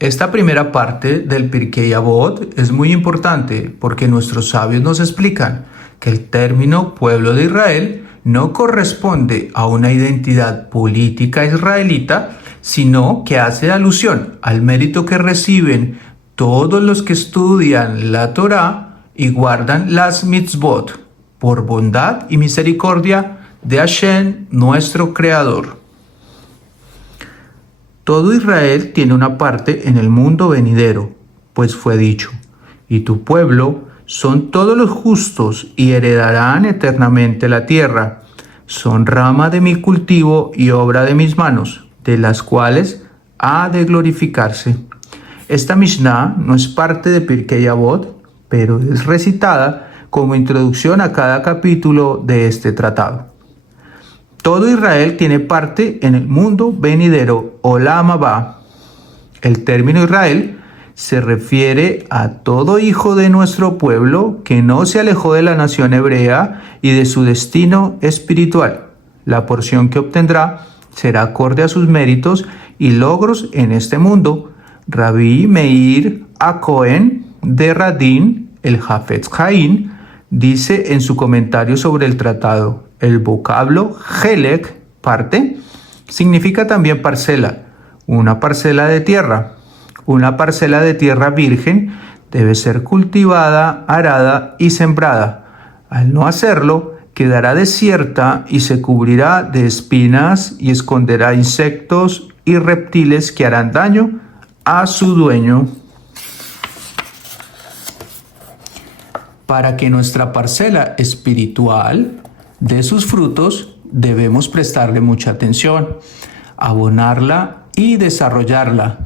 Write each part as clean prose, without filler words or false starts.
Esta primera parte del Pirkei Avot es muy importante porque nuestros sabios nos explican que el término pueblo de Israel no corresponde a una identidad política israelita, sino que hace alusión al mérito que reciben todos los que estudian la Torá y guardan las mitzvot por bondad y misericordia de Hashem, nuestro Creador. Todo Israel tiene una parte en el mundo venidero, pues fue dicho, y tu pueblo son todos los justos y heredarán eternamente la tierra. Son rama de mi cultivo y obra de mis manos, de las cuales ha de glorificarse. Esta Mishnah no es parte de Pirkei Avot, pero es recitada como introducción a cada capítulo de este tratado. Todo Israel tiene parte en el mundo venidero, Olam Haba. El término Israel se refiere a todo hijo de nuestro pueblo que no se alejó de la nación hebrea y de su destino espiritual. La porción que obtendrá será acorde a sus méritos y logros en este mundo. Rabbi Meir HaKohen de Radin, el Hafetz Haim, dice en su comentario sobre el tratado: el vocablo Helek, parte, significa también parcela, una parcela de tierra. Una parcela de tierra virgen debe ser cultivada, arada y sembrada. Al no hacerlo, quedará desierta y se cubrirá de espinas y esconderá insectos y reptiles que harán daño a su dueño. Para que nuestra parcela espiritual dé sus frutos, debemos prestarle mucha atención, abonarla y desarrollarla.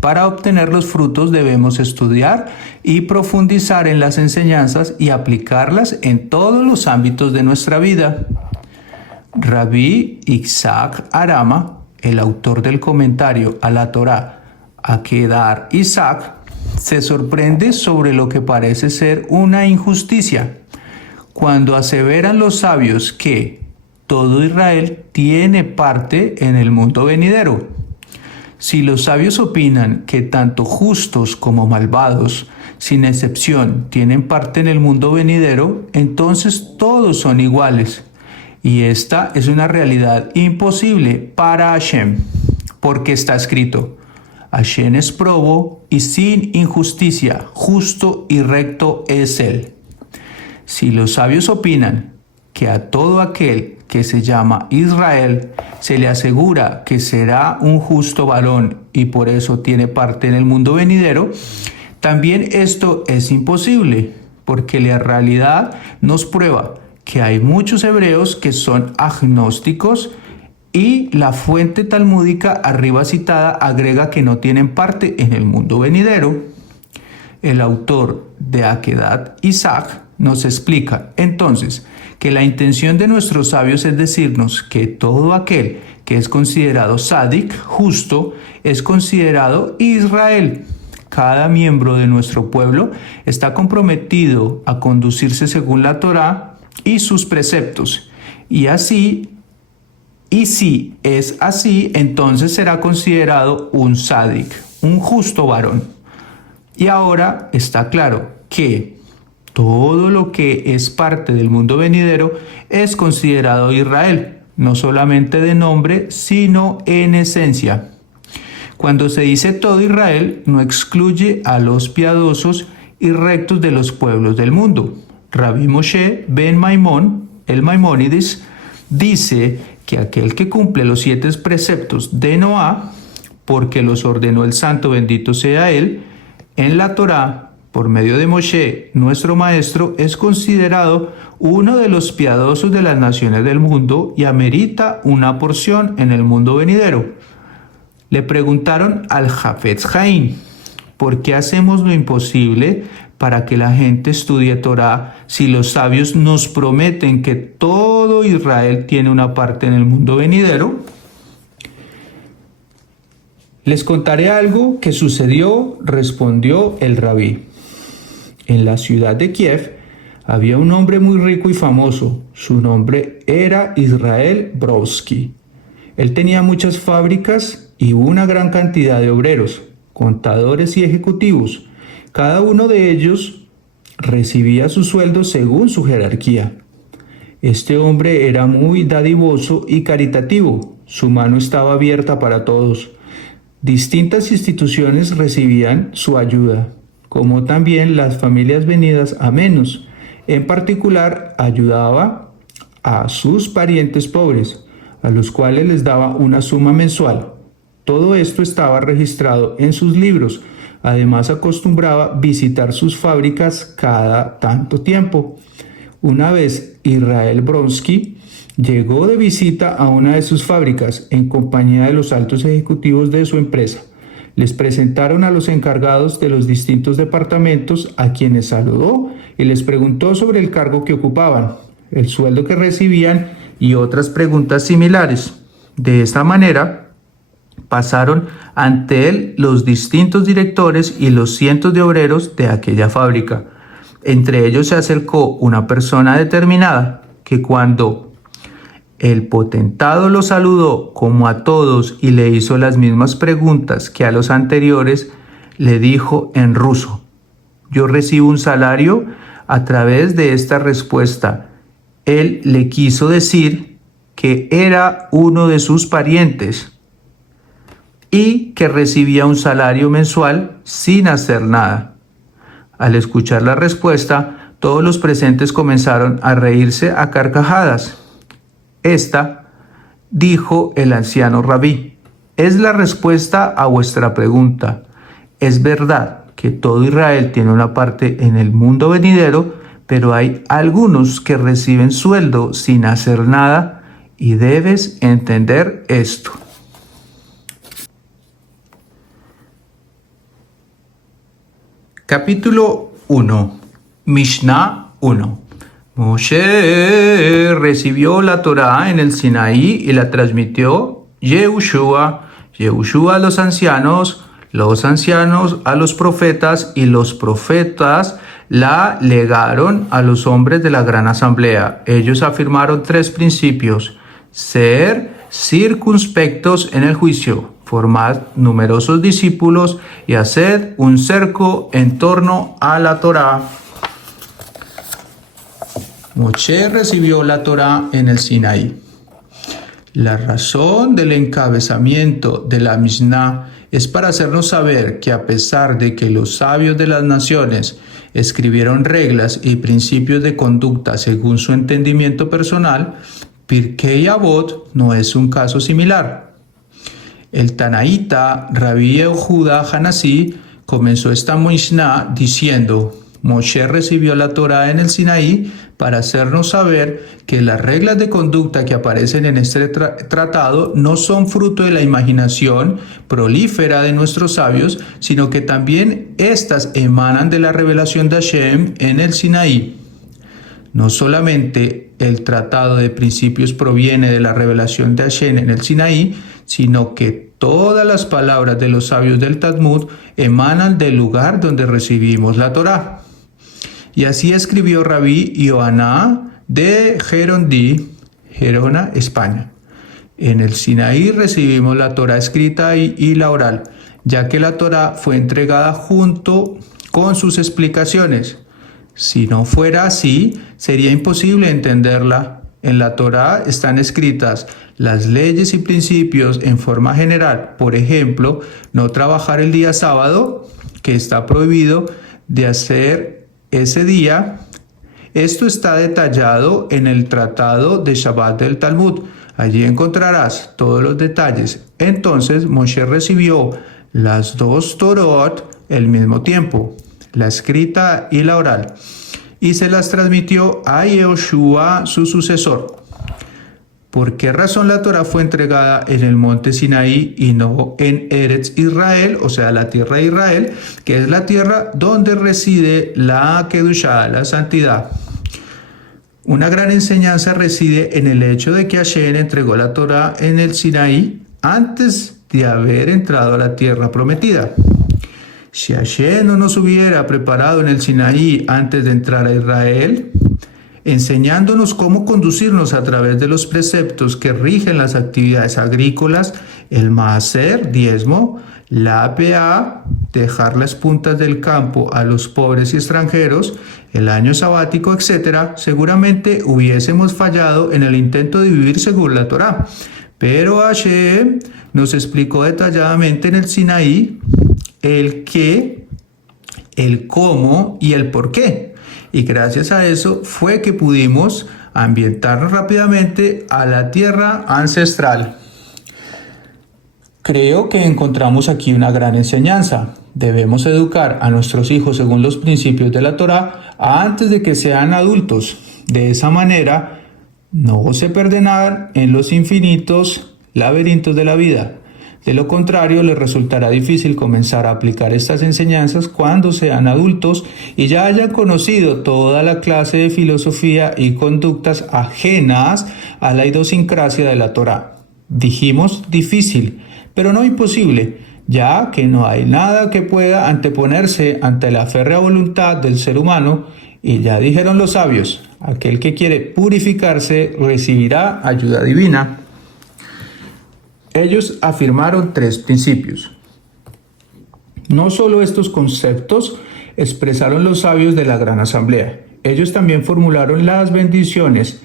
Para obtener los frutos debemos estudiar y profundizar en las enseñanzas y aplicarlas en todos los ámbitos de nuestra vida. Rabbi Isaac Arama, el autor del comentario a la Torá, Akedat Isaac, se sorprende sobre lo que parece ser una injusticia cuando aseveran los sabios que todo Israel tiene parte en el mundo venidero. Si los sabios opinan que tanto justos como malvados, sin excepción, tienen parte en el mundo venidero, entonces todos son iguales. Y esta es una realidad imposible para Hashem, porque está escrito: Hashem es probo y sin injusticia, justo y recto es él. Si los sabios opinan que a todo aquel que se llama Israel se le asegura que será un justo varón y por eso tiene parte en el mundo venidero, también esto es imposible, porque la realidad nos prueba que hay muchos hebreos que son agnósticos y la fuente talmúdica arriba citada agrega que no tienen parte en el mundo venidero. El autor de Akedat Isaac nos explica entonces que la intención de nuestros sabios es decirnos que todo aquel que es considerado sádic, justo, es considerado Israel. Cada miembro de nuestro pueblo está comprometido a conducirse según la Torá y sus preceptos. Y si es así, entonces será considerado un sádic, un justo varón. Y ahora está claro que todo lo que es parte del mundo venidero es considerado Israel, no solamente de nombre, sino en esencia. Cuando se dice todo Israel, no excluye a los piadosos y rectos de los pueblos del mundo. Rabbi Moshe ben Maimón, el Maimónides, dice que aquel que cumple los 7 preceptos de Noá, porque los ordenó el santo bendito sea él, en la Torá, por medio de Moshe, nuestro maestro, es considerado uno de los piadosos de las naciones del mundo y amerita una porción en el mundo venidero. Le preguntaron al Hafetz Haim: ¿por qué hacemos lo imposible para que la gente estudie Torá si los sabios nos prometen que todo Israel tiene una parte en el mundo venidero? Les contaré algo que sucedió, respondió el rabí. En la ciudad de Kiev había un hombre muy rico y famoso. Su nombre era Israel Brodsky. Él tenía muchas fábricas y una gran cantidad de obreros. contadores y ejecutivos. Cada uno de ellos recibía su sueldo según su jerarquía. Este hombre era muy dadivoso y caritativo. Su mano estaba abierta para todos. Distintas instituciones recibían su ayuda, como también las familias venidas a menos. En particular, ayudaba a sus parientes pobres, a los cuales les daba una suma mensual. Todo esto estaba registrado en sus libros. Además, acostumbraba visitar sus fábricas cada tanto tiempo. Una vez Israel Bronsky llegó de visita a una de sus fábricas en compañía de los altos ejecutivos de su empresa. Les presentaron a los encargados de los distintos departamentos, a quienes saludó y les preguntó sobre el cargo que ocupaban, el sueldo que recibían y otras preguntas similares. De esta manera, pasaron ante él los distintos directores y los cientos de obreros de aquella fábrica. Entre ellos se acercó una persona determinada que cuando el potentado lo saludó como a todos y le hizo las mismas preguntas que a los anteriores, le dijo en ruso: «Yo recibo un salario a través de esta respuesta». Él le quiso decir que era uno de sus parientes y que recibía un salario mensual sin hacer nada. Al escuchar la respuesta, todos los presentes comenzaron a reírse a carcajadas. Esta, dijo el anciano rabí, es la respuesta a vuestra pregunta. Es verdad que todo Israel tiene una parte en el mundo venidero, pero hay algunos que reciben sueldo sin hacer nada y debes entender esto. Capítulo 1. Mishnah 1. Moshe recibió la Torá en el Sinaí y la transmitió Yehoshua a los ancianos a los profetas y los profetas la legaron a los hombres de la gran asamblea. Ellos afirmaron 3 principios: ser circunspectos en el juicio, formad numerosos discípulos y haced un cerco en torno a la Torá. Moshe recibió la Torá en el Sinaí. La razón del encabezamiento de la Mishnah es para hacernos saber que a pesar de que los sabios de las naciones escribieron reglas y principios de conducta según su entendimiento personal, Pirkei Avot no es un caso similar. El tanaíta Rabbi Yehuda Hanasí comenzó esta Mishnah diciendo: Moshe recibió la Torá en el Sinaí para hacernos saber que las reglas de conducta que aparecen en este tratado no son fruto de la imaginación prolífera de nuestros sabios, sino que también estas emanan de la revelación de Hashem en el Sinaí. No solamente el tratado de principios proviene de la revelación de Hashem en el Sinaí, sino que todas las palabras de los sabios del Talmud emanan del lugar donde recibimos la Torá. Y así escribió Rabí Yohaná de Gerondí, Gerona, España. En el Sinaí recibimos la Torá escrita y la oral, ya que la Torá fue entregada junto con sus explicaciones. Si no fuera así, sería imposible entenderla. En la Torá están escritas las leyes y principios en forma general. Por ejemplo, no trabajar el día sábado, que está prohibido de hacer ese día. Esto está detallado en el tratado de Shabbat del Talmud. Allí encontrarás todos los detalles. Entonces Moshe recibió las 2 Torot al mismo tiempo, la escrita y la oral, y se las transmitió a Yehoshua, su sucesor. ¿Por qué razón la Torá fue entregada en el monte Sinaí y no en Eretz Israel, o sea, la tierra de Israel, que es la tierra donde reside la Kedushá, la santidad? Una gran enseñanza reside en el hecho de que Hashem entregó la Torá en el Sinaí antes de haber entrado a la tierra prometida. Si Hashem no nos hubiera preparado en el Sinaí antes de entrar a Israel, enseñándonos cómo conducirnos a través de los preceptos que rigen las actividades agrícolas, el maaser, diezmo, la APA, dejar las puntas del campo a los pobres y extranjeros, el año sabático, etc., seguramente hubiésemos fallado en el intento de vivir según la Torá. Pero Hashem nos explicó detalladamente en el Sinaí el qué, el cómo y el por qué. Y gracias a eso fue que pudimos ambientarnos rápidamente a la tierra ancestral. Creo que encontramos aquí una gran enseñanza. Debemos educar a nuestros hijos según los principios de la Torá antes de que sean adultos. De esa manera, no se perderán en los infinitos laberintos de la vida. De lo contrario, les resultará difícil comenzar a aplicar estas enseñanzas cuando sean adultos y ya hayan conocido toda la clase de filosofía y conductas ajenas a la idiosincrasia de la Torá. Dijimos difícil, pero no imposible, ya que no hay nada que pueda anteponerse ante la férrea voluntad del ser humano, y ya dijeron los sabios, aquel que quiere purificarse recibirá ayuda divina. Ellos afirmaron 3 principios. No solo estos conceptos expresaron los sabios de la Gran Asamblea, ellos también formularon las bendiciones,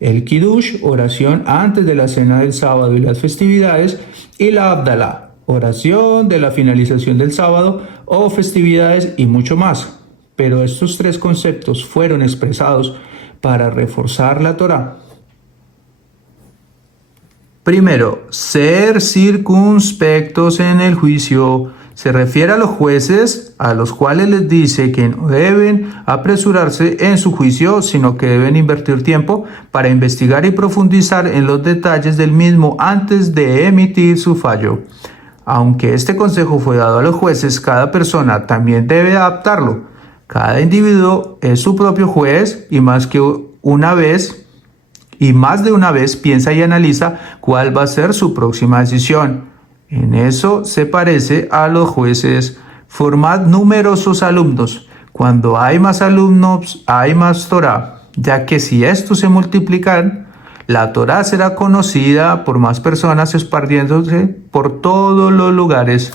el Kiddush, oración antes de la cena del sábado y las festividades, y la Abdalá, oración de la finalización del sábado o festividades y mucho más. Pero estos 3 conceptos fueron expresados para reforzar la Torá. Primero, ser circunspectos en el juicio. Se refiere a los jueces, a los cuales les dice que no deben apresurarse en su juicio, sino que deben invertir tiempo para investigar y profundizar en los detalles del mismo antes de emitir su fallo. Aunque este consejo fue dado a los jueces, cada persona también debe adaptarlo. Cada individuo es su propio juez y más de una vez piensa y analiza cuál va a ser su próxima decisión. En eso se parece a los jueces. Formad numerosos alumnos. Cuando hay más alumnos, hay más Torá, ya que si estos se multiplican, la Torá será conocida por más personas esparciéndose por todos los lugares.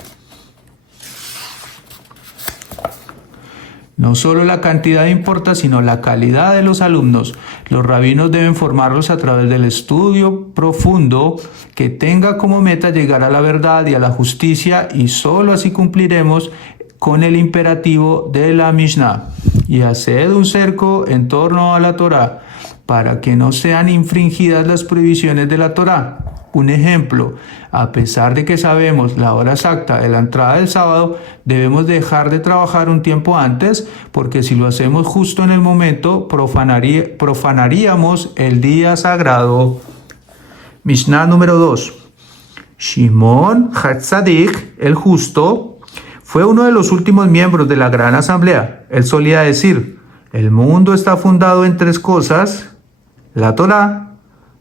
No solo la cantidad importa, sino la calidad de los alumnos. Los rabinos deben formarlos a través del estudio profundo que tenga como meta llegar a la verdad y a la justicia, y solo así cumpliremos con el imperativo de la Mishnah. Y haced un cerco en torno a la Torá para que no sean infringidas las prohibiciones de la Torá. Un ejemplo, a pesar de que sabemos la hora exacta de la entrada del sábado, debemos dejar de trabajar un tiempo antes, porque si lo hacemos justo en el momento, profanaríamos el día sagrado. Mishnah número 2. Shimon Hatzadik, el justo, fue uno de los últimos miembros de la Gran Asamblea. Él solía decir, el mundo está fundado en 3 cosas, la Torá,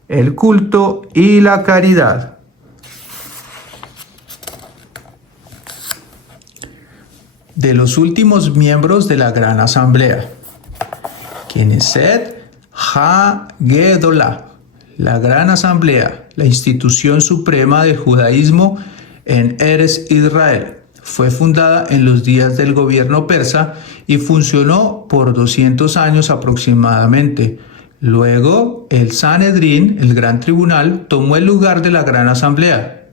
el culto y la caridad. De los últimos miembros de la Gran Asamblea, Knesset HaGedolah, la Gran Asamblea, la institución suprema del judaísmo en Eretz Israel, fue fundada en los días del gobierno persa y funcionó por 200 años aproximadamente. Luego, el Sanedrín, el gran tribunal, tomó el lugar de la Gran Asamblea.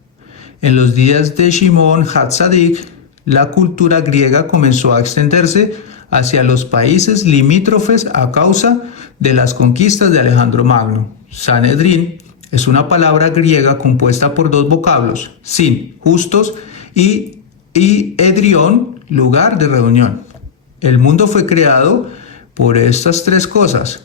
En los días de Shimon Hatzadik, la cultura griega comenzó a extenderse hacia los países limítrofes a causa de las conquistas de Alejandro Magno. Sanedrín es una palabra griega compuesta por 2 vocablos, sin, justos, y edrión, lugar de reunión. El mundo fue creado por estas 3 cosas.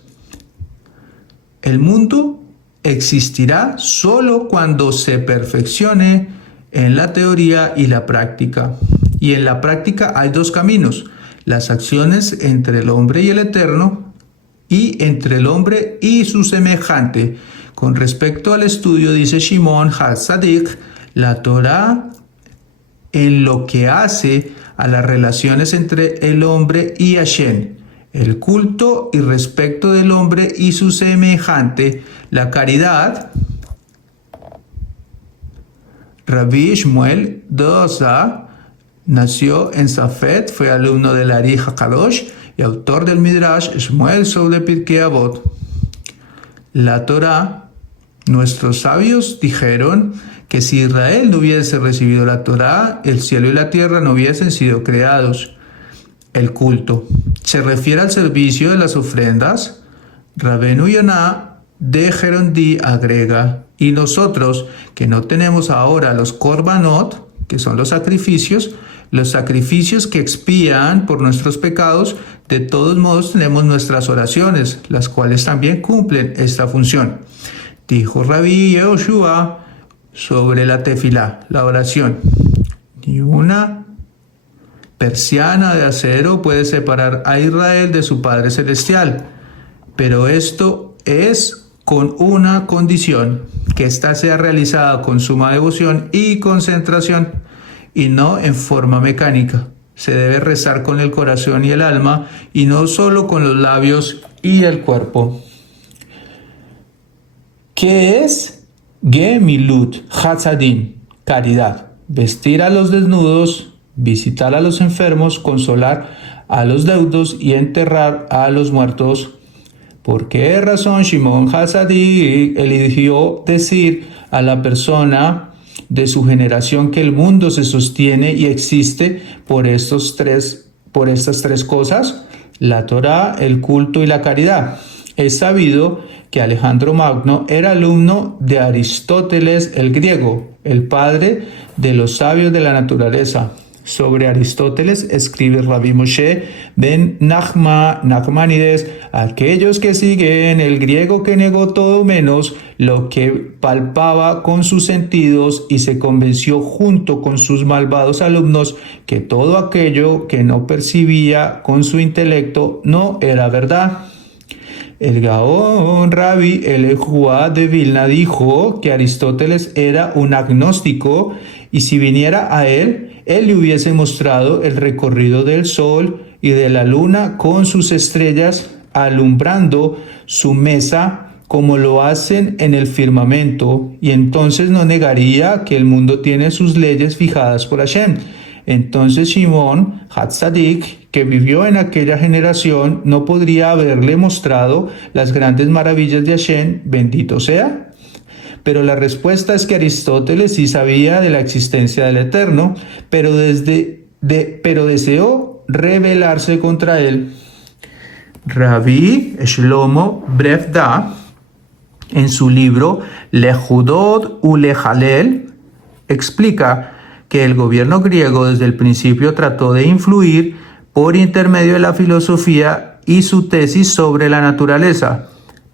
El mundo existirá solo cuando se perfeccione en la teoría y la práctica. Y en la práctica hay 2 caminos: las acciones entre el hombre y el eterno, y entre el hombre y su semejante. Con respecto al estudio, dice Shimon Hatzadik, la Torá en lo que hace a las relaciones entre el hombre y Hashem. el culto y respeto del hombre y su semejante, la caridad. Rabbi Shmuel Dosa nació en Safed, fue alumno del Ari HaKadosh y autor del Midrash Shmuel sobre Pirkei Avot. La Torá, nuestros sabios dijeron que si Israel no hubiese recibido la Torá, el cielo y la tierra no hubiesen sido creados. El culto se refiere al servicio de las ofrendas. Rabbeinu Yonah de Gerondi agrega: y nosotros, que no tenemos ahora los korbanot, que son los sacrificios que expían por nuestros pecados, de todos modos tenemos nuestras oraciones, las cuales también cumplen esta función. Dijo Rabbi Yehoshua sobre la tefilá, la oración: ni una persiana de acero puede separar a Israel de su Padre Celestial, pero esto es con una condición, que ésta sea realizada con suma devoción y concentración, y no en forma mecánica. Se debe rezar con el corazón y el alma, y no solo con los labios y el cuerpo. ¿Qué es Gemilut Hatzadim? Caridad. Vestir a los desnudos, visitar a los enfermos, consolar a los deudos y enterrar a los muertos. ¿Por qué razón Shimon HaTzadik eligió decir a la persona de su generación que el mundo se sostiene y existe por estas tres cosas? La Torá, el culto y la caridad. Es sabido que Alejandro Magno era alumno de Aristóteles el griego, el padre de los sabios de la naturaleza. Sobre Aristóteles escribe Rabbi Moshe ben Nachmanides: aquellos que siguen el griego que negó todo menos lo que palpaba con sus sentidos y se convenció junto con sus malvados alumnos que todo aquello que no percibía con su intelecto no era verdad. El Gaón Rabbi Elejuá de Vilna dijo que Aristóteles era un agnóstico, y si viniera a él le hubiese mostrado el recorrido del sol y de la luna con sus estrellas alumbrando su mesa como lo hacen en el firmamento, y entonces no negaría que el mundo tiene sus leyes fijadas por Hashem. Entonces Shimon HaTzadik, que vivió en aquella generación, no podría haberle mostrado las grandes maravillas de Hashem, bendito sea. Pero la respuesta es que Aristóteles sí sabía de la existencia del Eterno, pero deseó rebelarse contra él. Rabbi Shlomo Brefda, en su libro Lejudot Ulejalel, explica que el gobierno griego desde el principio trató de influir por intermedio de la filosofía y su tesis sobre la naturaleza,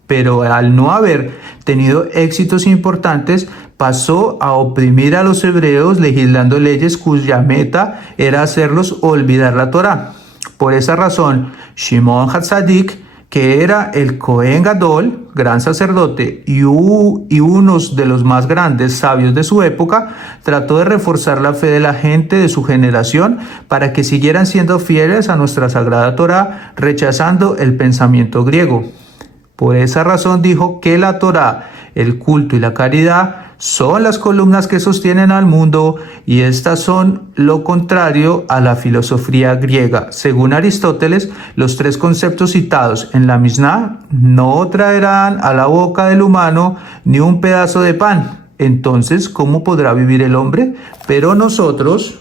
pero al no haber tenido éxitos importantes, pasó a oprimir a los hebreos legislando leyes cuya meta era hacerlos olvidar la Torá. Por esa razón, Shimon HaTzadik, que era el Cohen Gadol, gran sacerdote y uno de los más grandes sabios de su época, trató de reforzar la fe de la gente de su generación para que siguieran siendo fieles a nuestra sagrada Torá, rechazando el pensamiento griego. Por esa razón dijo que la Torá, el culto y la caridad son las columnas que sostienen al mundo, y estas son lo contrario a la filosofía griega. Según Aristóteles, los tres conceptos citados en la Mishnah no traerán a la boca del humano ni un pedazo de pan. Entonces, ¿cómo podrá vivir el hombre? Pero nosotros,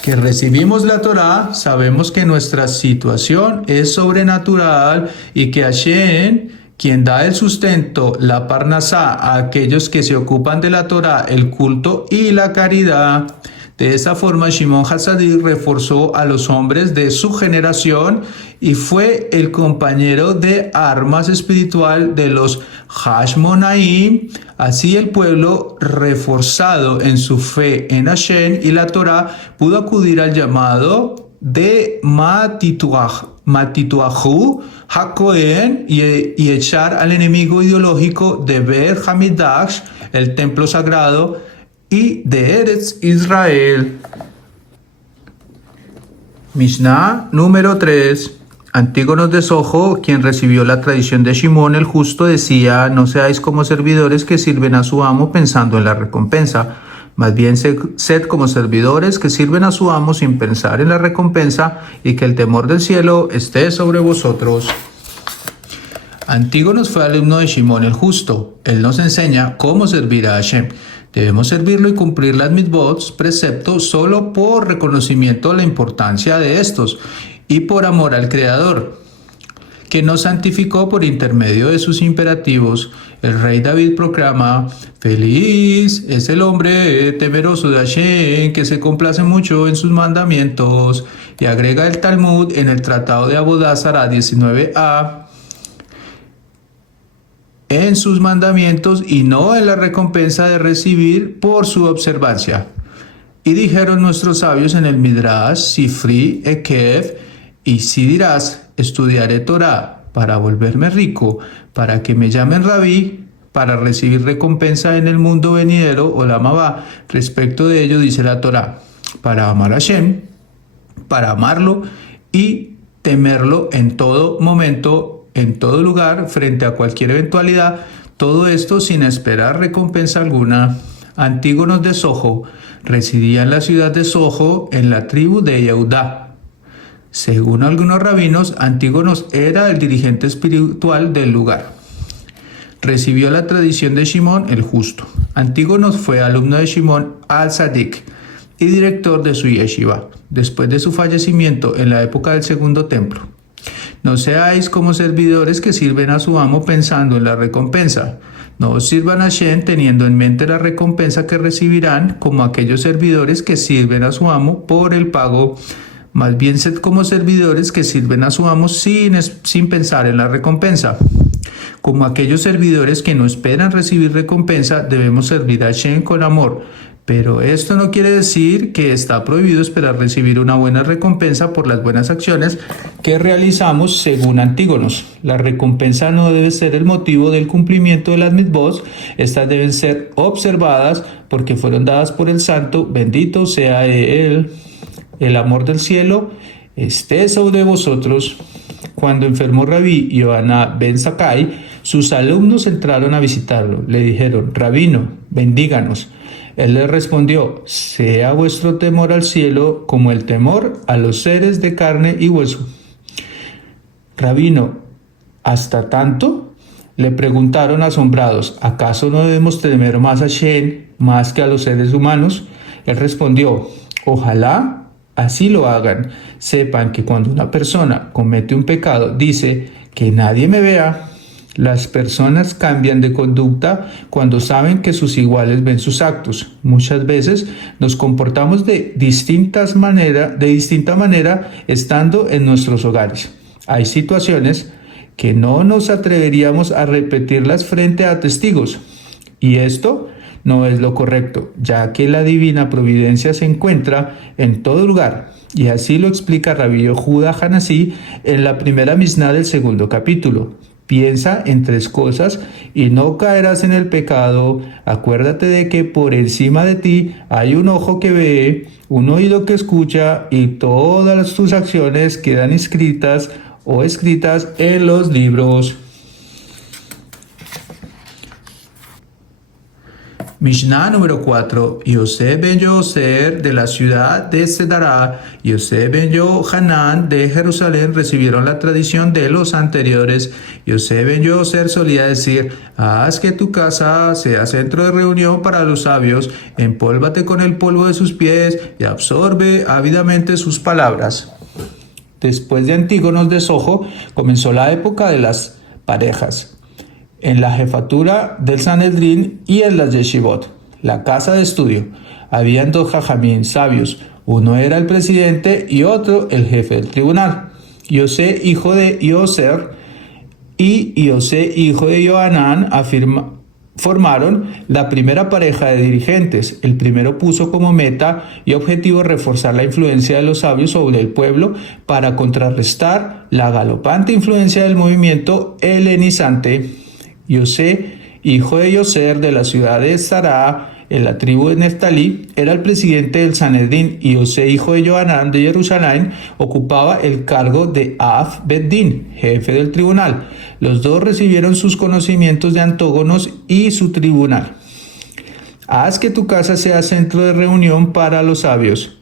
que recibimos la Torá, sabemos que nuestra situación es sobrenatural y que Hashem, quien da el sustento, la parnasá, a aquellos que se ocupan de la Torá, el culto y la caridad. De esa forma, Shimon HaTzadik reforzó a los hombres de su generación y fue el compañero de armas espiritual de los Hashmonaim. Así el pueblo, reforzado en su fe en Hashem y la Torá, pudo acudir al llamado de Matituahu HaKohen y echar al enemigo ideológico de Bet Hamikdash, el templo sagrado, y de Eretz Israel. Mishnah número 3. Antígonos de Sojo, quien recibió la tradición de Shimón el justo, decía: no seáis como servidores que sirven a su amo pensando en la recompensa. Más bien sed como servidores que sirven a su amo sin pensar en la recompensa, y que el temor del cielo esté sobre vosotros. Antígonos fue alumno de Shimón el justo. Él nos enseña cómo servir a Hashem. Debemos servirlo y cumplir las mitzvot, preceptos, solo por reconocimiento de la importancia de estos y por amor al Creador, que nos santificó por intermedio de sus imperativos. El rey David proclama: feliz es el hombre temeroso de Hashem, que se complace mucho en sus mandamientos. Y agrega el Talmud en el Tratado de Abodá Zará 19a: en sus mandamientos y no en la recompensa de recibir por su observancia. Y dijeron nuestros sabios en el Midrash Sifri Ekev: y si dirás, estudiaré Torah para volverme rico, para que me llamen rabí, para recibir recompensa en el mundo venidero, Olam Abá. Respecto de ello dice la Torah: para amar a Hashem, para amarlo y temerlo en todo momento, en todo lugar, frente a cualquier eventualidad, todo esto sin esperar recompensa alguna. Antígonos de Sojo residía en la ciudad de Sojo, en la tribu de Yehudá. Según algunos rabinos, Antígonos era el dirigente espiritual del lugar. Recibió la tradición de Shimón el justo. Antígonos fue alumno de Shimón al-Sadik y director de su yeshiva, después de su fallecimiento en la época del Segundo Templo. No seáis como servidores que sirven a su amo pensando en la recompensa. No os sirvan a Hashem teniendo en mente la recompensa que recibirán, como aquellos servidores que sirven a su amo por el pago. Más bien sed como servidores que sirven a su amo sin pensar en la recompensa. Como aquellos servidores que no esperan recibir recompensa, debemos servir a Hashem con amor. Pero esto no quiere decir que está prohibido esperar recibir una buena recompensa por las buenas acciones que realizamos según Antígonos. La recompensa no debe ser el motivo del cumplimiento de las mitzvot. Estas deben ser observadas porque fueron dadas por el santo. Bendito sea Él. El amor del cielo esté sobre vosotros. Cuando enfermó Rabí Yohaná ben Zakkai, sus alumnos entraron a visitarlo. Le dijeron: Rabino, bendíganos. Él les respondió: sea vuestro temor al cielo como el temor a los seres de carne y hueso. Rabino, ¿hasta tanto? Le preguntaron asombrados: ¿acaso no debemos temer más a Hashem más que a los seres humanos? Él respondió: ojalá así lo hagan. Sepan que cuando una persona comete un pecado, dice: que nadie me vea. Las personas cambian de conducta cuando saben que sus iguales ven sus actos. Muchas veces nos comportamos de distinta manera estando en nuestros hogares. Hay situaciones que no nos atreveríamos a repetirlas frente a testigos. Y esto no es lo correcto, ya que la divina providencia se encuentra en todo lugar. Y así lo explica Rabbi Yehuda Hanasí en la primera Mishnah del segundo capítulo. Piensa en tres cosas y no caerás en el pecado. Acuérdate de que por encima de ti hay un ojo que ve, un oído que escucha, y todas tus acciones quedan escritas en los libros. Mishnah número 4. Yosef ben Yoser de la ciudad de Sedará, Yosef ben Yohanan de Jerusalén recibieron la tradición de los anteriores. Yosef ben Yoser solía decir: haz que tu casa sea centro de reunión para los sabios, empólvate con el polvo de sus pies y absorbe ávidamente sus palabras. Después de Antígonos de Sojo comenzó la época de las parejas. En la jefatura del Sanedrín y en las yeshivot, la casa de estudio, habían dos jajamín sabios. Uno era el presidente y otro el jefe del tribunal. Yosé, hijo de Yoser, y Yosé, hijo de Yohanan, formaron la primera pareja de dirigentes. El primero puso como meta y objetivo reforzar la influencia de los sabios sobre el pueblo para contrarrestar la galopante influencia del movimiento helenizante. Yosé hijo de Yoser, de la ciudad de Sará, en la tribu de Neftalí, era el presidente del Sanedrín, y José, hijo de Johanán, de Jerusalén, ocupaba el cargo de Af Beddin, jefe del tribunal. Los dos recibieron sus conocimientos de Antígonos y su tribunal. Haz que tu casa sea centro de reunión para los sabios.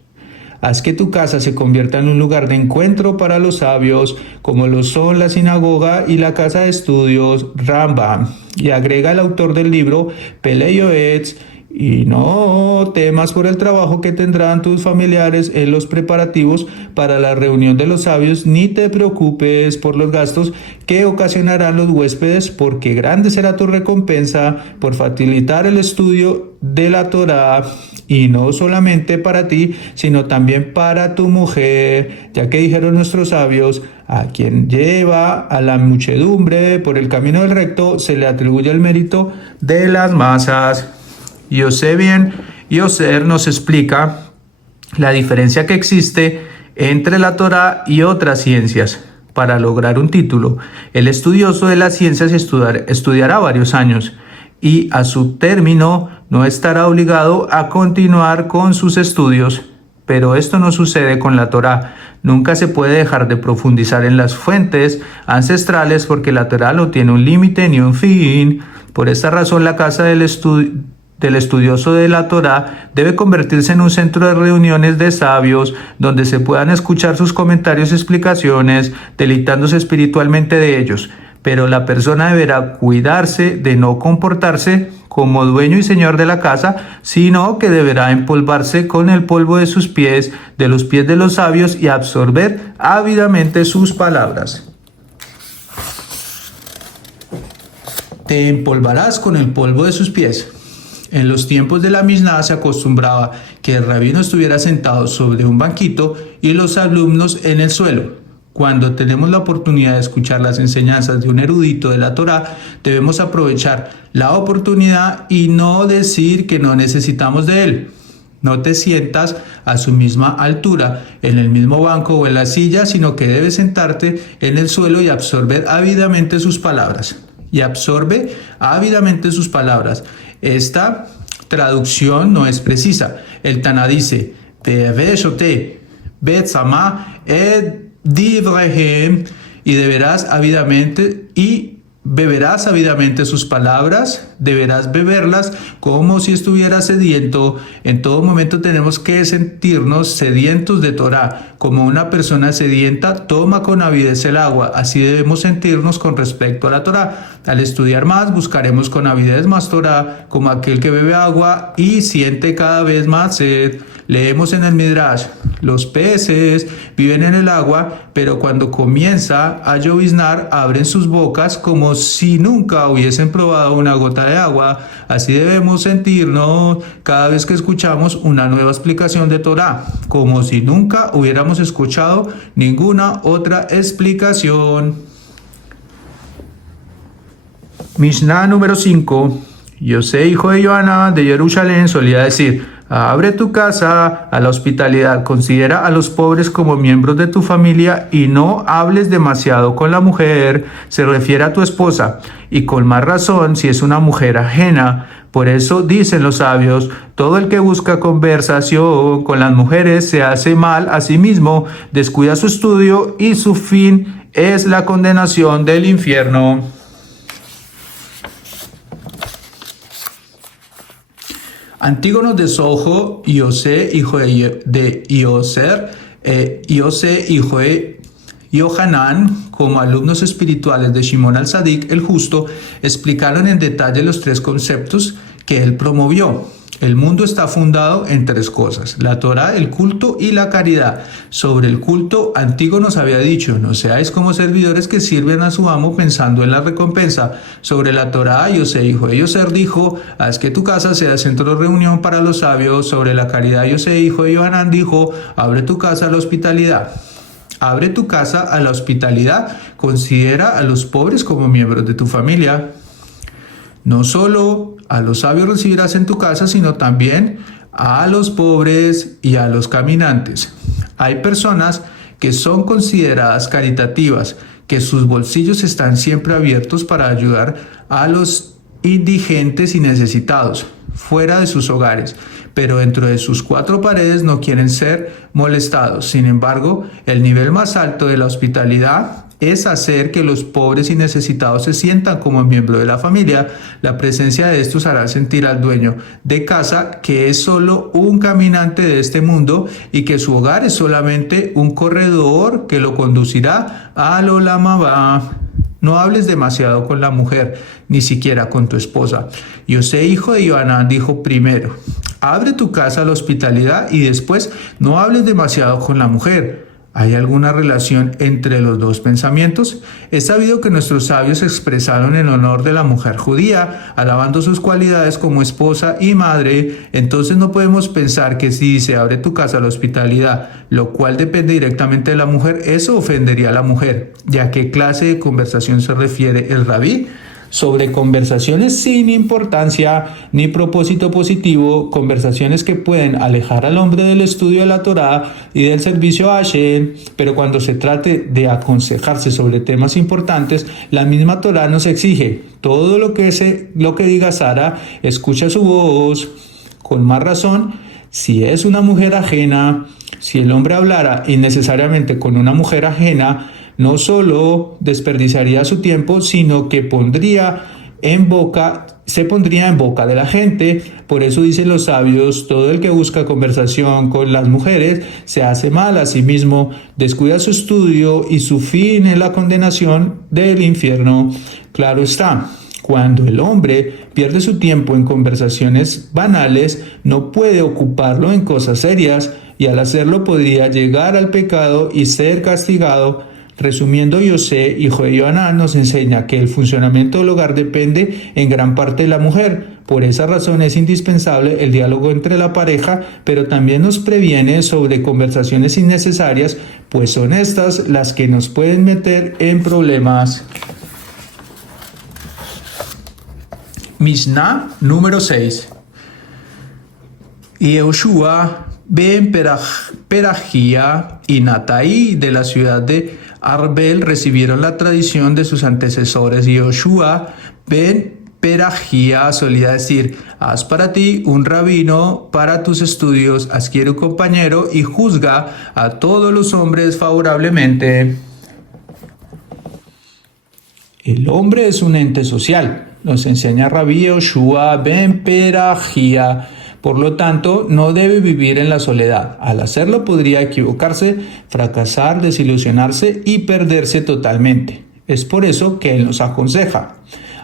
Haz que tu casa se convierta en un lugar de encuentro para los sabios, como lo son la sinagoga y la casa de estudios Rambam. Y agrega el autor del libro, Pelei Yoetz, y no temas por el trabajo que tendrán tus familiares en los preparativos para la reunión de los sabios, ni te preocupes por los gastos que ocasionarán los huéspedes, porque grande será tu recompensa por facilitar el estudio de la Torá, y no solamente para ti, sino también para tu mujer, ya que dijeron nuestros sabios, a quien lleva a la muchedumbre por el camino del recto, se le atribuye el mérito de las masas. Yoser nos explica la diferencia que existe entre la Torá y otras ciencias. Para lograr un título, el estudioso de las ciencias estudiará varios años y a su término no estará obligado a continuar con sus estudios. Pero esto no sucede con la Torá. Nunca se puede dejar de profundizar en las fuentes ancestrales porque la Torá no tiene un límite ni un fin. Por esta razón, la casa del estudioso de la Torá debe convertirse en un centro de reuniones de sabios donde se puedan escuchar sus comentarios y explicaciones, deleitándose espiritualmente de ellos. Pero la persona deberá cuidarse de no comportarse como dueño y señor de la casa, sino que deberá empolvarse con el polvo de sus pies, de los pies de los sabios, y absorber ávidamente sus palabras. Te empolvarás con el polvo de sus pies. En los tiempos de la Misná se acostumbraba que el rabino estuviera sentado sobre un banquito y los alumnos en el suelo. Cuando tenemos la oportunidad de escuchar las enseñanzas de un erudito de la Torá, debemos aprovechar la oportunidad y no decir que no necesitamos de él. No te sientas a su misma altura, en el mismo banco o en la silla, sino que debes sentarte en el suelo y absorber ávidamente sus palabras. Esta traducción no es precisa. El Taná dice, y beberás ávidamente sus palabras, deberás beberlas como si estuvieras sediento. En todo momento tenemos que sentirnos sedientos de Torá. Como una persona sedienta toma con avidez el agua, así debemos sentirnos con respecto a la Torá. Al estudiar más, buscaremos con avidez más Torá, como aquel que bebe agua y siente cada vez más sed. Leemos en el Midrash, los peces viven en el agua, pero cuando comienza a lloviznar, abren sus bocas como si nunca hubiesen probado una gota de agua. Así debemos sentirnos cada vez que escuchamos una nueva explicación de Torá, como si nunca hubiéramos escuchado ninguna otra explicación. Mishnah número 5. José, hijo de Johanán, de Jerusalén, solía decir: abre tu casa a la hospitalidad, considera a los pobres como miembros de tu familia y no hables demasiado con la mujer. Se refiere a tu esposa, y con más razón si es una mujer ajena. Por eso dicen los sabios, todo el que busca conversación con las mujeres se hace mal a sí mismo, descuida su estudio y su fin es la condenación del infierno. Antígonos de Sojo, José, hijo de Ioser, José, hijo de Johanán, como alumnos espirituales de Shimon al-Sadik, el justo, explicaron en detalle los tres conceptos que él promovió. El mundo está fundado en tres cosas: la Torá, el culto y la caridad. Sobre el culto, Antígonos había dicho: no seáis como servidores que sirven a su amo pensando en la recompensa. Sobre la Torá, José, hijo de Yoser, dijo: haz que tu casa sea centro de reunión para los sabios. Sobre la caridad, José, hijo de Johanán, dijo: abre tu casa a la hospitalidad. Abre tu casa a la hospitalidad. Considera a los pobres como miembros de tu familia. No solo a los sabios recibirás en tu casa, sino también a los pobres y a los caminantes. Hay personas que son consideradas caritativas, que sus bolsillos están siempre abiertos para ayudar a los indigentes y necesitados, fuera de sus hogares, pero dentro de sus cuatro paredes no quieren ser molestados. Sin embargo, el nivel más alto de la hospitalidad es hacer que los pobres y necesitados se sientan como miembro de la familia. La presencia de estos hará sentir al dueño de casa que es solo un caminante de este mundo y que su hogar es solamente un corredor que lo conducirá al Olam Abba. No hables demasiado con la mujer, ni siquiera con tu esposa. José, hijo de Joanán, dijo primero: abre tu casa a la hospitalidad y después no hables demasiado con la mujer. ¿Hay alguna relación entre los dos pensamientos? Es sabido que nuestros sabios expresaron el honor de la mujer judía, alabando sus cualidades como esposa y madre. Entonces no podemos pensar que si dice abre tu casa a la hospitalidad, lo cual depende directamente de la mujer, eso ofendería a la mujer. ¿Y a qué clase de conversación se refiere el rabí? Sobre conversaciones sin importancia ni propósito positivo, conversaciones que pueden alejar al hombre del estudio de la Torá y del servicio a Hashem, pero cuando se trate de aconsejarse sobre temas importantes, la misma Torá nos exige: todo lo que diga Sara, escucha su voz. Con más razón, si es una mujer ajena, si el hombre hablara innecesariamente con una mujer ajena, no solo desperdiciaría su tiempo, sino que se pondría en boca de la gente. Por eso dicen los sabios: todo el que busca conversación con las mujeres se hace mal a sí mismo, descuida su estudio y su fin es la condenación del infierno. Claro está, cuando el hombre pierde su tiempo en conversaciones banales, no puede ocuparlo en cosas serias, y al hacerlo podría llegar al pecado y ser castigado. Resumiendo, José, hijo de Joanán, nos enseña que el funcionamiento del hogar depende en gran parte de la mujer. Por esa razón es indispensable el diálogo entre la pareja, pero también nos previene sobre conversaciones innecesarias, pues son estas las que nos pueden meter en problemas. Mishnah número 6. Yehoshua ben Perajía y Natai de la ciudad de Arbel recibieron la tradición de sus antecesores. Yehoshua ben Perajía solía decir: haz para ti un rabino para tus estudios, adquiere un compañero y juzga a todos los hombres favorablemente. El hombre es un ente social, nos enseña Rabí Yehoshua ben Perajía. Por lo tanto, no debe vivir en la soledad. Al hacerlo podría equivocarse, fracasar, desilusionarse y perderse totalmente. Es por eso que él nos aconseja: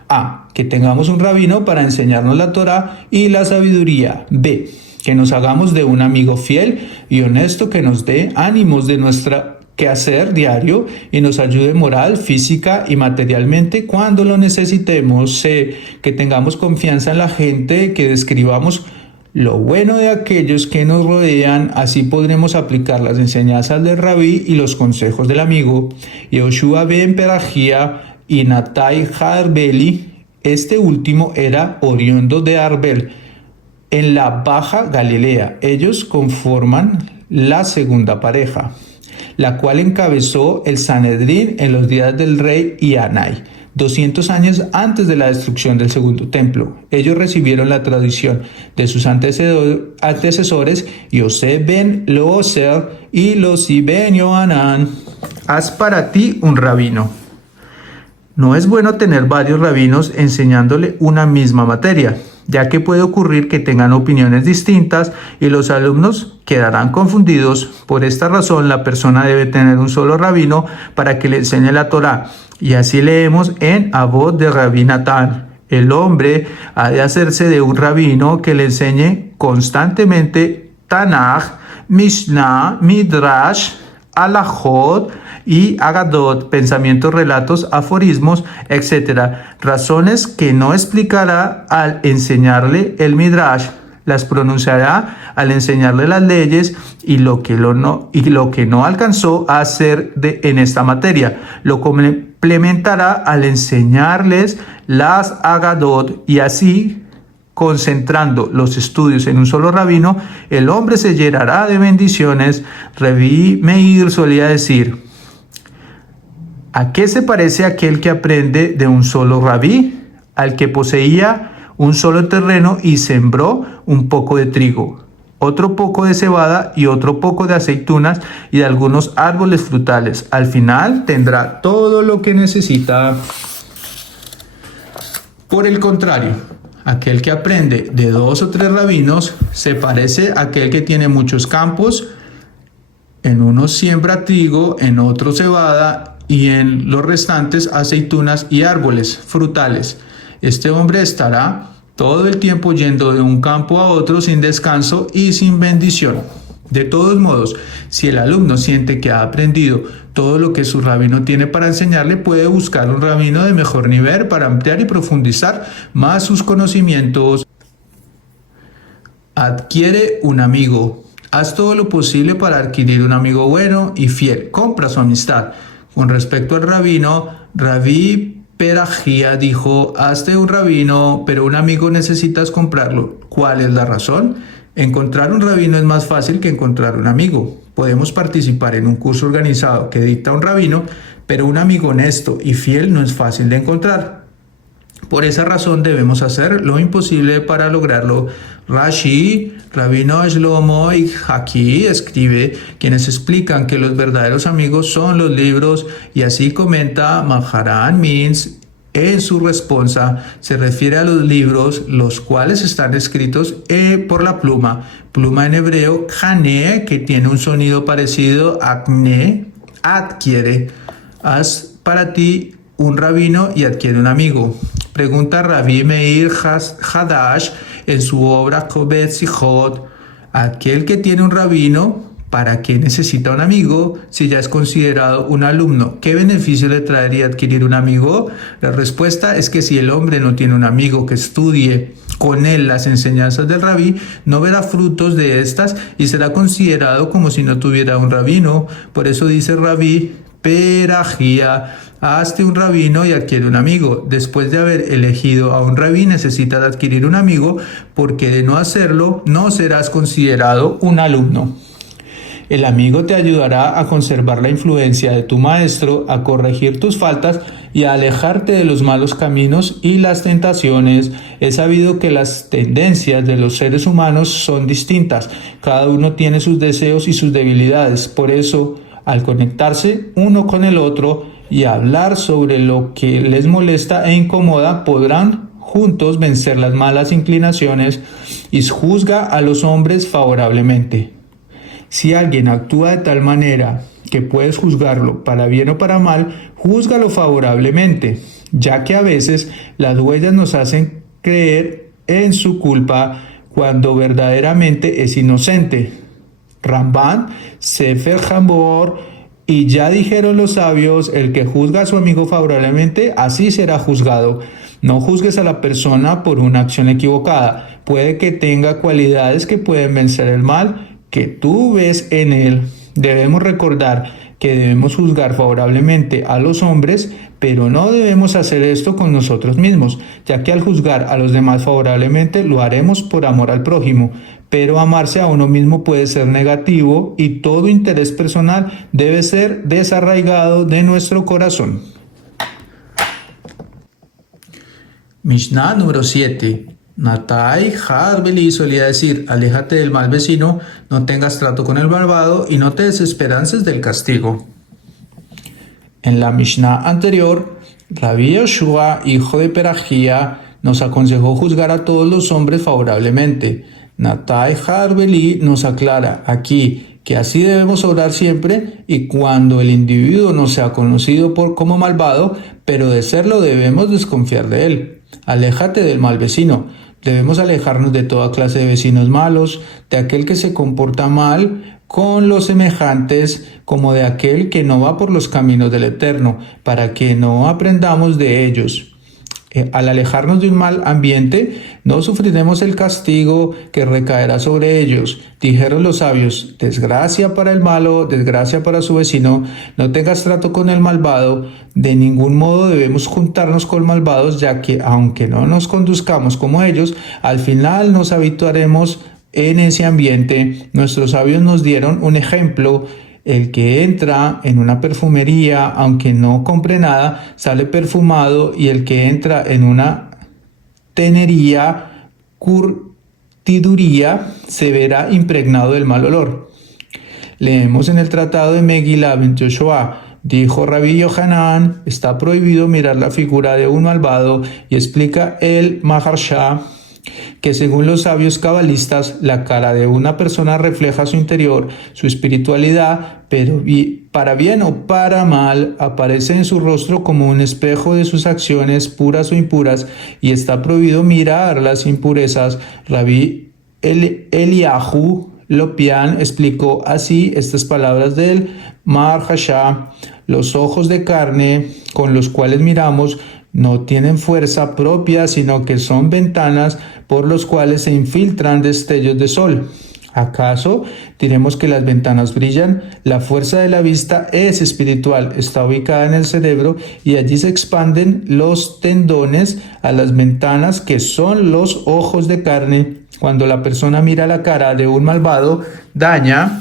A. Que tengamos un rabino para enseñarnos la Torá y la sabiduría. B. Que nos hagamos de un amigo fiel y honesto que nos dé ánimos de nuestra quehacer diario y nos ayude moral, física y materialmente cuando lo necesitemos. C. Que tengamos confianza en la gente, que describamos lo bueno de aquellos que nos rodean, así podremos aplicar las enseñanzas del rabí y los consejos del amigo. Yehoshua ben Perajía y Natai Arbeli, este último era oriundo de Arbel, en la Baja Galilea. Ellos conforman la segunda pareja, la cual encabezó el Sanedrín en los días del rey Ianai, 200 años antes de la destrucción del segundo templo. Ellos recibieron la tradición de sus antecesores José ben Loser y Losi ben Joanán. Haz para ti un rabino. No es bueno tener varios rabinos enseñándole una misma materia, ya que puede ocurrir que tengan opiniones distintas y los alumnos quedarán confundidos. Por esta razón, la persona debe tener un solo rabino para que le enseñe la Torá. Y así leemos en Avot de Rabí Natán: el hombre ha de hacerse de un rabino que le enseñe constantemente Tanaj, Mishnah, Midrash, Alajot y Agadot, pensamientos, relatos, aforismos, etc. Razones que no explicará al enseñarle el Midrash, las pronunciará al enseñarle las leyes y lo que no alcanzó a hacer en esta materia, lo complementará al enseñarles las Agadot, y así, concentrando los estudios en un solo rabino, el hombre se llenará de bendiciones. Rabí Meir solía decir: ¿a qué se parece aquel que aprende de un solo rabí? al que poseía un solo terreno y sembró un poco de trigo, otro poco de cebada y otro poco de aceitunas y de algunos árboles frutales. Al final tendrá todo lo que necesita. Por el contrario, aquel que aprende de 2 o 3 rabinos se parece a aquel que tiene muchos campos. En unos siembra trigo, en otros cebada y en los restantes aceitunas y árboles frutales. Este hombre estará todo el tiempo yendo de un campo a otro sin descanso y sin bendición. De todos modos, si el alumno siente que ha aprendido todo lo que su rabino tiene para enseñarle, puede buscar un rabino de mejor nivel para ampliar y profundizar más sus conocimientos. Adquiere un amigo. Haz todo lo posible para adquirir un amigo bueno y fiel. Compra su amistad. Con respecto al rabino, Rabí Perajía dijo: hazte un rabino, pero un amigo necesitas comprarlo. ¿Cuál es la razón? Encontrar un rabino es más fácil que encontrar un amigo. Podemos participar en un curso organizado que dicta un rabino, pero un amigo honesto y fiel no es fácil de encontrar. Por esa razón debemos hacer lo imposible para lograrlo. Rashi, Rabino Shlomo y Haki escribe, quienes explican que los verdaderos amigos son los libros, y así comenta Maharan Mintz en su responsa. Se refiere a los libros, los cuales están escritos por la pluma en hebreo Kane, que tiene un sonido parecido a Kne. Adquiere. Haz para ti un rabino y adquiere un amigo. Pregunta Rabbi Meir Hadash en su obra Kovet Sichot: aquel que tiene un rabino, ¿para qué necesita un amigo si ya es considerado un alumno? ¿Qué beneficio le traería adquirir un amigo? La respuesta es que si el hombre no tiene un amigo que estudie con él las enseñanzas del rabí, no verá frutos de estas y será considerado como si no tuviera un rabino. Por eso dice Rabí Perajía: hazte un rabino y adquiere un amigo. Después de haber elegido a un rabí, necesitas adquirir un amigo, porque de no hacerlo, no serás considerado un alumno. El amigo te ayudará a conservar la influencia de tu maestro, a corregir tus faltas y a alejarte de los malos caminos y las tentaciones. Es sabido que las tendencias de los seres humanos son distintas. Cada uno tiene sus deseos y sus debilidades. Por eso, al conectarse uno con el otro y hablar sobre lo que les molesta e incomoda, podrán juntos vencer las malas inclinaciones. Y juzga a los hombres favorablemente. Si alguien actúa de tal manera que puedes juzgarlo para bien o para mal, júzgalo favorablemente, ya que a veces las huellas nos hacen creer en su culpa cuando verdaderamente es inocente. Ramban, Sefer Hamor, y ya dijeron los sabios: el que juzga a su amigo favorablemente, así será juzgado. No juzgues a la persona por una acción equivocada. Puede que tenga cualidades que pueden vencer el mal que tú ves en él. Debemos recordar que debemos juzgar favorablemente a los hombres, pero no debemos hacer esto con nosotros mismos, ya que al juzgar a los demás favorablemente lo haremos por amor al prójimo, pero amarse a uno mismo puede ser negativo y todo interés personal debe ser desarraigado de nuestro corazón. Mishnah número 7. Natai Harbeli solía decir: aléjate del mal vecino, no tengas trato con el malvado y no te desesperances del castigo. En la Mishnah anterior, Rabbi Yoshua, hijo de Perajía, nos aconsejó juzgar a todos los hombres favorablemente. Natai Harbeli nos aclara aquí que así debemos obrar siempre y cuando el individuo no sea conocido como malvado, pero de serlo debemos desconfiar de él. Aléjate del mal vecino. Debemos alejarnos de toda clase de vecinos malos, de aquel que se comporta mal con los semejantes, como de aquel que no va por los caminos del Eterno, para que no aprendamos de ellos. Al alejarnos de un mal ambiente, no sufriremos el castigo que recaerá sobre ellos. Dijeron los sabios: desgracia para el malo, desgracia para su vecino, no tengas trato con el malvado. De ningún modo debemos juntarnos con malvados, ya que aunque no nos conduzcamos como ellos, al final nos habituaremos en ese ambiente. Nuestros sabios nos dieron un ejemplo: el que entra en una perfumería, aunque no compre nada, sale perfumado, y el que entra en una tenería, curtiduría, se verá impregnado del mal olor. Leemos en el Tratado de Megilá ben Yoshua, dijo Rabbi Yohanan, está prohibido mirar la figura de un malvado, y explica el Maharsha que según los sabios cabalistas, la cara de una persona refleja su interior, su espiritualidad, pero para bien o para mal, aparece en su rostro como un espejo de sus acciones puras o impuras, y está prohibido mirar las impurezas. Rabbi Eliyahu Lopian explicó así estas palabras del Maharsha: los ojos de carne con los cuales miramos no tienen fuerza propia, sino que son ventanas por los cuales se infiltran destellos de sol. ¿Acaso diremos que las ventanas brillan? La fuerza de la vista es espiritual, está ubicada en el cerebro y allí se expanden los tendones a las ventanas que son los ojos de carne. Cuando la persona mira la cara de un malvado, daña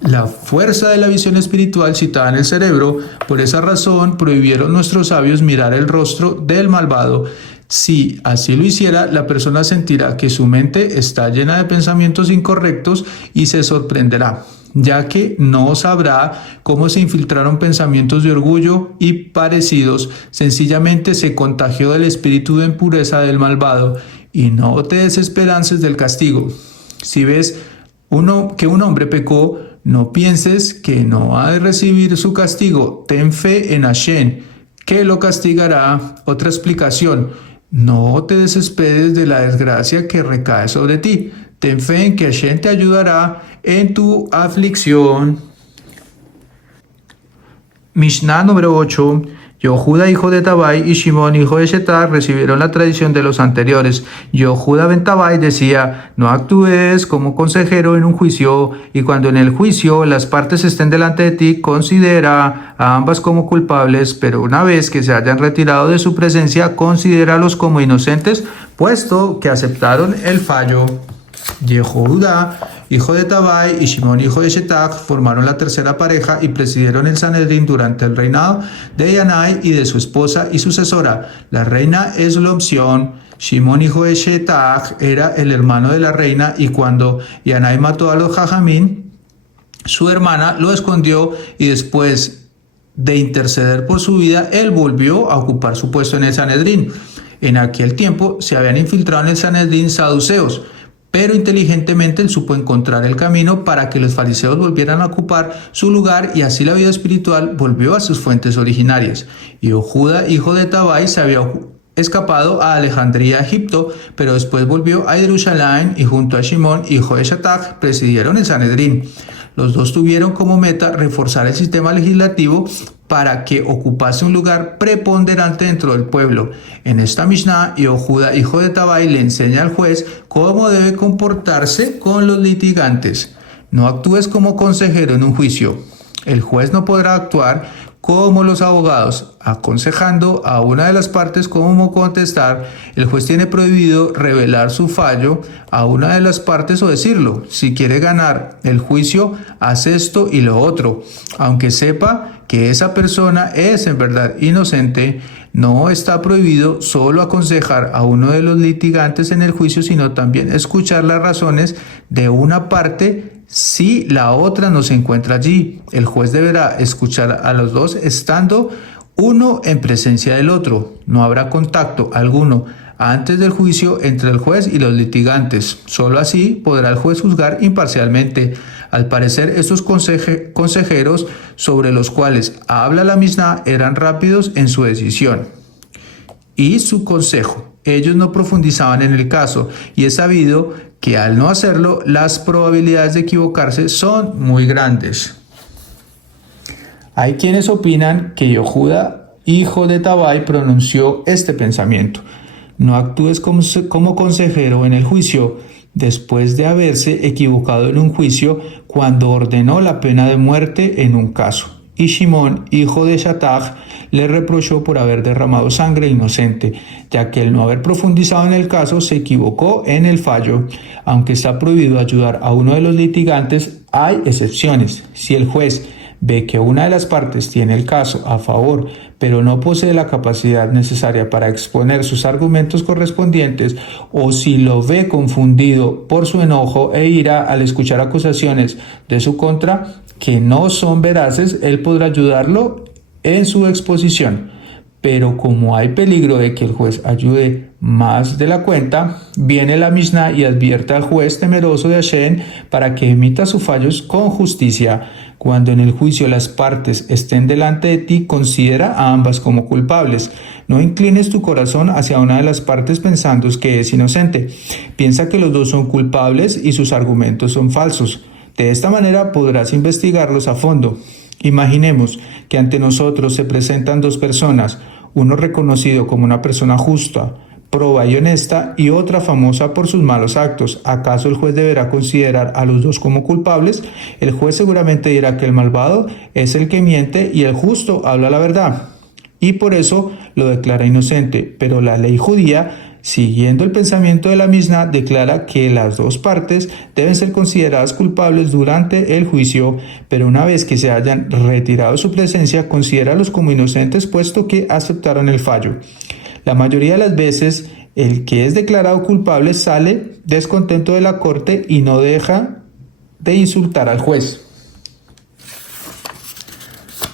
la fuerza de la visión espiritual citada en el cerebro. Por esa razón prohibieron nuestros sabios mirar el rostro del malvado. Si así lo hiciera, la persona sentirá que su mente está llena de pensamientos incorrectos y se sorprenderá, ya que no sabrá cómo se infiltraron pensamientos de orgullo y parecidos. Sencillamente se contagió del espíritu de impureza del malvado. Y no te desesperances del castigo. Si ves que un hombre pecó, no pienses que no ha de recibir su castigo. Ten fe en Hashem, que lo castigará. Otra explicación: no te desesperes de la desgracia que recae sobre ti. Ten fe en que Hashem te ayudará en tu aflicción. Mishnah número 8. Yehuda, hijo de Tabai, y Shimon, hijo de Shetar, recibieron la tradición de los anteriores. Yehuda ben Tabai decía: no actúes como consejero en un juicio, y cuando en el juicio las partes estén delante de ti, considera a ambas como culpables, pero una vez que se hayan retirado de su presencia, considéralos como inocentes, puesto que aceptaron el fallo. Yehuda, hijo de Tabai, y Shimon, hijo de Shetak, formaron la tercera pareja y presidieron el Sanedrín durante el reinado de Yanai y de su esposa y sucesora, la reina Eslomción. Shimon, hijo de Shetak, era el hermano de la reina, y cuando Yanai mató a los Jajamín, su hermana lo escondió, y después de interceder por su vida, él volvió a ocupar su puesto en el Sanedrín. En aquel tiempo se habían infiltrado en el Sanedrín saduceos, pero inteligentemente él supo encontrar el camino para que los fariseos volvieran a ocupar su lugar, y así la vida espiritual volvió a sus fuentes originarias. Y Yehuda, hijo de Tabai, se había escapado a Alejandría, Egipto, pero después volvió a Jerusalén, y junto a Shimon, hijo de Shetak, presidieron el Sanedrín. Los dos tuvieron como meta reforzar el sistema legislativo para que ocupase un lugar preponderante dentro del pueblo. En esta Mishnah, Yehuda, hijo de Tabai, le enseña al juez cómo debe comportarse con los litigantes. No actúes como consejero en un juicio. El juez no podrá actuar como los abogados, aconsejando a una de las partes cómo contestar. El juez tiene prohibido revelar su fallo a una de las partes o decirlo: si quiere ganar el juicio, haz esto y lo otro. Aunque sepa que esa persona es en verdad inocente, no está prohibido solo aconsejar a uno de los litigantes en el juicio, sino también escuchar las razones de una parte si la otra no se encuentra allí. El juez deberá escuchar a los dos estando uno en presencia del otro. No habrá contacto alguno antes del juicio entre el juez y los litigantes. Solo así podrá el juez juzgar imparcialmente. Al parecer, estos consejeros sobre los cuales habla la Mishnah eran rápidos en su decisión y su consejo. Ellos no profundizaban en el caso, y es sabido que al no hacerlo, las probabilidades de equivocarse son muy grandes. Hay quienes opinan que Yehuda, hijo de Tabai, pronunció este pensamiento: no actúes como consejero en el juicio, después de haberse equivocado en un juicio cuando ordenó la pena de muerte en un caso. Y Shimon, hijo de Shetak, le reprochó por haber derramado sangre inocente, ya que al no haber profundizado en el caso se equivocó en el fallo. Aunque está prohibido ayudar a uno de los litigantes, hay excepciones. Si el juez ve que una de las partes tiene el caso a favor, pero no posee la capacidad necesaria para exponer sus argumentos correspondientes, o si lo ve confundido por su enojo e ira al escuchar acusaciones de su contra que no son veraces, él podrá ayudarlo en su exposición. Pero como hay peligro de que el juez ayude más de la cuenta, viene la Mishnah y advierte al juez temeroso de Hashem para que emita sus fallos con justicia. Cuando en el juicio las partes estén delante de ti, considera a ambas como culpables. No inclines tu corazón hacia una de las partes pensando que es inocente. Piensa que los dos son culpables y sus argumentos son falsos. De esta manera podrás investigarlos a fondo. Imaginemos que ante nosotros se presentan dos personas, uno reconocido como una persona justa, proba y honesta, y otra famosa por sus malos actos. ¿Acaso el juez deberá considerar a los dos como culpables? El juez seguramente dirá que el malvado es el que miente y el justo habla la verdad, y por eso lo declara inocente. Pero la ley judía, siguiendo el pensamiento de la Mishnah, declara que las dos partes deben ser consideradas culpables durante el juicio, pero una vez que se hayan retirado de su presencia, considéralos como inocentes puesto que aceptaron el fallo. La mayoría de las veces, el que es declarado culpable sale descontento de la corte y no deja de insultar al juez.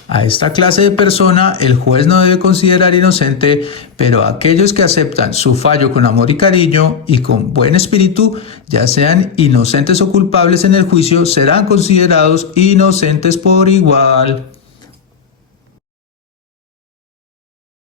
A esta clase de persona el juez no debe considerar inocente, pero a aquellos que aceptan su fallo con amor y cariño y con buen espíritu, ya sean inocentes o culpables en el juicio, serán considerados inocentes por igual.